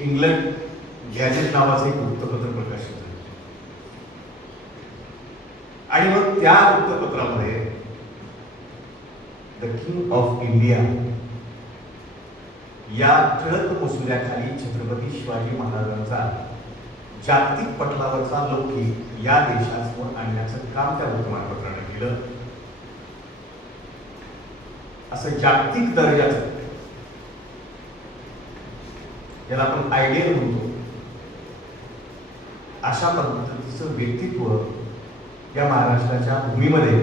England gadget नावाचं एक वृत्तपत्र प्रकाशित झालं आणि मग त्या वृत्तपत्रामध्ये द किंग ऑफ इंडिया या ठळक मसुद्याखाली छत्रपती शिवाजी महाराजांचा जागतिक पटलावरचा लौकिक या देशासमोर आणण्याचं काम त्या वर्तमानपत्राने केलं. असं जागतिक दर्जाचं, ज्याला आपण आयडियल म्हणतो, अशा पद्धतीचं व्यक्तित्व या महाराष्ट्राच्या भूमीमध्ये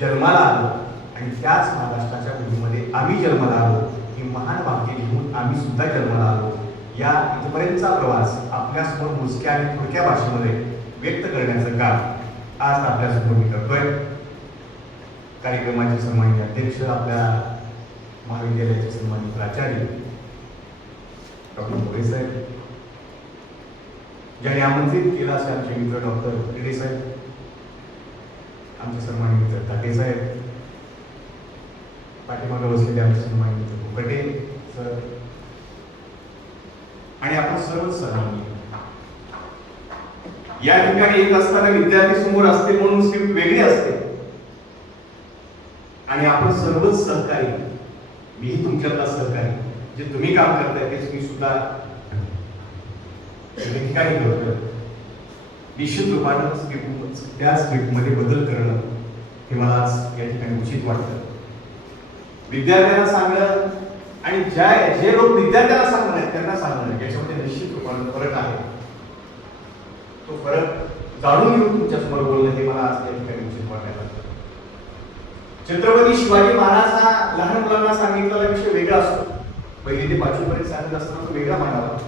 जन्माला आलं आणि त्याच महाराष्ट्राच्या भूमीमध्ये आम्ही जन्माला आलो. ही महान वाक्य घेऊन आम्ही सुद्धा जन्माला आलो. या इथपर्यंतचा प्रवास आपल्यासमोर मोजक्या आणि थोडक्या भाषेमध्ये व्यक्त करण्याचं काम आज आपल्यासमोर मी करतोय. कार्यक्रमाचे सन्माननीय अध्यक्ष, आपल्या महाविद्यालयाचे सन्मानित प्राचार्य डॉक्टर मोरे साहेब, ज्यांनी आमंत्रित केला असे आमचे मित्र डॉक्टर भिडे साहेब, आमचे सन्मानित मित्र ताटे साहेब, पाठीमागे बसलेले आमचे सन्मानित मित्र भुकटे सर आणि आपण सर्व सहभागी. या ठिकाणी येत असताना विद्यार्थी समोर असते म्हणून स्क्रिप्ट वेगळी असते आणि आपण सर्वच सहकारी, मीही तुमच्यातला सहकारी, जे तुम्ही काम करताय तेच मी सुद्धा ठिकाणी करतोय. निश्चित रूपानं त्या स्क्रिप्टमध्ये बदल करणं हे मला आज या ठिकाणी उचित वाटतं. विद्यार्थ्यांना सांगणं आणि जे लोक विद्यार्थ्यांना सांगणार आहेत त्यांना सांगणं याच्यामध्ये निश्चित रूपानं फरक आहे. तो फरक जाणून घेऊन तुमच्या समोर बोलणं हे मला आज या ठिकाणी उचित वाटायला. छत्रपती शिवाजी महाराज हा लहान मुलांना सांगितलेला विषय वेगळा असतो. पहिली ते 5वी पर्यंत सांगत असताना तो वेगळा मांडावा,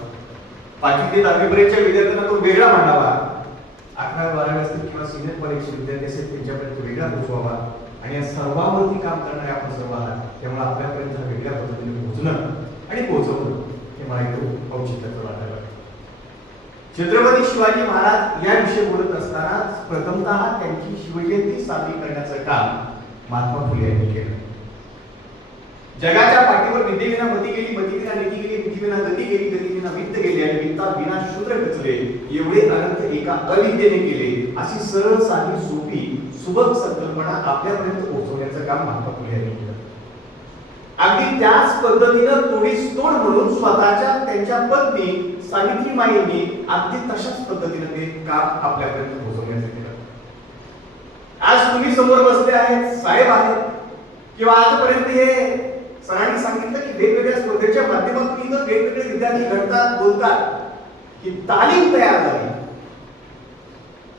5वी ते 10वी पर्यंतच्या विद्यार्थ्यांना तो वेगळा मांडावा, 11वी 12वी असतील किंवा सिनियर कॉलेजचे विद्यार्थी असतील त्यांच्यापर्यंत वेगळा पोहोचवावा आणि या सर्वांवरती काम करणारे आपण सर्व आहात. त्यामुळे आपल्यापर्यंत वेगळ्या पद्धतीने पोहोचणं आणि पोहोचवणं हे मला एकदम औचित्याचं वाटायला. छत्रपती शिवाजी महाराज याविषयी बोलत असताना प्रथमतः त्यांची शिवजयंती साजरी करण्याचं काम महात्मा फुले यांनी केलं. जगाच्या पाठीवर विद्येविना मती गेली, मतीविना नीती गेली, नीतीविना गती गेली, गतीविना वित्त गेली आणि वित्ताविना शूद्र गचले, एवढे अनंत एका अविद्येने केले. अशी सरळ साधी सोपी सुबक संकल्पना आपल्यापर्यंत पोहोचवण्याचं काम महात्मा फुले यांनी केलं. अगदी त्याच पद्धतीनं तोडीस तोड म्हणून स्वतःच्या त्यांच्या पत्नी सावित्रीमाईंनी अगदी तशाच पद्धतीनं ते काम आपल्यापर्यंत पोहोचवण्याचं केलं. आज तुम्ही समोर बसले आहेत, साहेब आहेत, किंवा आजपर्यंत हे सरांनी सांगितलं की वेगवेगळ्या स्पर्धेच्या माध्यमातून इथं वेगवेगळे विद्यार्थी घडतात, बोलतात, ही तालीम तयार झाली.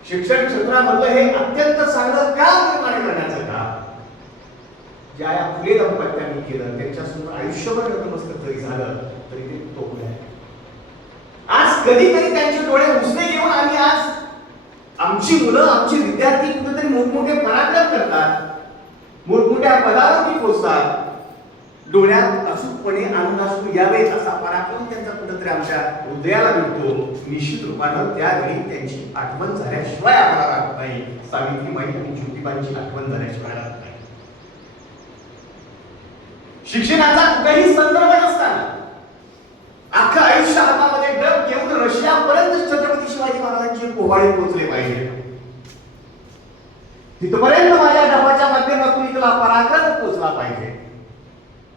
शिक्षण क्षेत्रामधलं हे अत्यंत चांगलं काम निर्माण करण्याचं काम ज्या या फुले दंपत्यांनी केलं, त्यांच्यासमोर आयुष्यभर नतमस्तक जरी झालं तरी ते तोकलं आहे. आज कधीतरी त्यांचे डोळे उसने घेऊन आम्ही आज आमची मुलं, आमचे विद्यार्थी कुठेतरी मोठमोठे पराक्रम करतात, मोठमोठ्या पदावरती पोहोचतात. डोळ्यात अचूकपणे आनंदाश्रू यावेत असा पराक्रम त्यांचा कुठेतरी आमच्या हृदयाला मिळतो. निश्चित रूपानं त्यावेळी त्यांची आठवण झाल्याशिवाय आम्हाला राहत नाही. सावित्रीबाई आणि ज्योतिबांची आठवण झाल्याशिवाय राहत नाही. शिक्षणाचा कुठेही संदर्भ नसताना अख्खं आयुष्य हातामध्ये डब घेऊन रशियापर्यंत छत्रपती शिवाजी महाराजांचे पोवाडे पोहोचले पाहिजे. तिथपर्यंत माझ्या डबाच्या माध्यमातून इथला पराक्रम पोहोचला पाहिजे.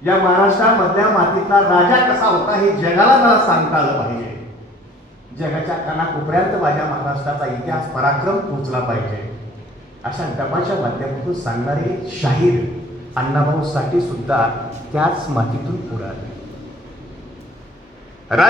या महाराष्ट्रामधल्या मातीतला राजा कसा होता हे जगाला मला सांगता आलं पाहिजे. जगाच्या कानाकोपऱ्यात माझ्या महाराष्ट्राचा इतिहास पराक्रम पोहोचला पाहिजे. अशा डबाच्या माध्यमातून सांगणारे शाहीर अण्णाभाऊ साठे सुद्धा त्याच मातीतून पुढे आले.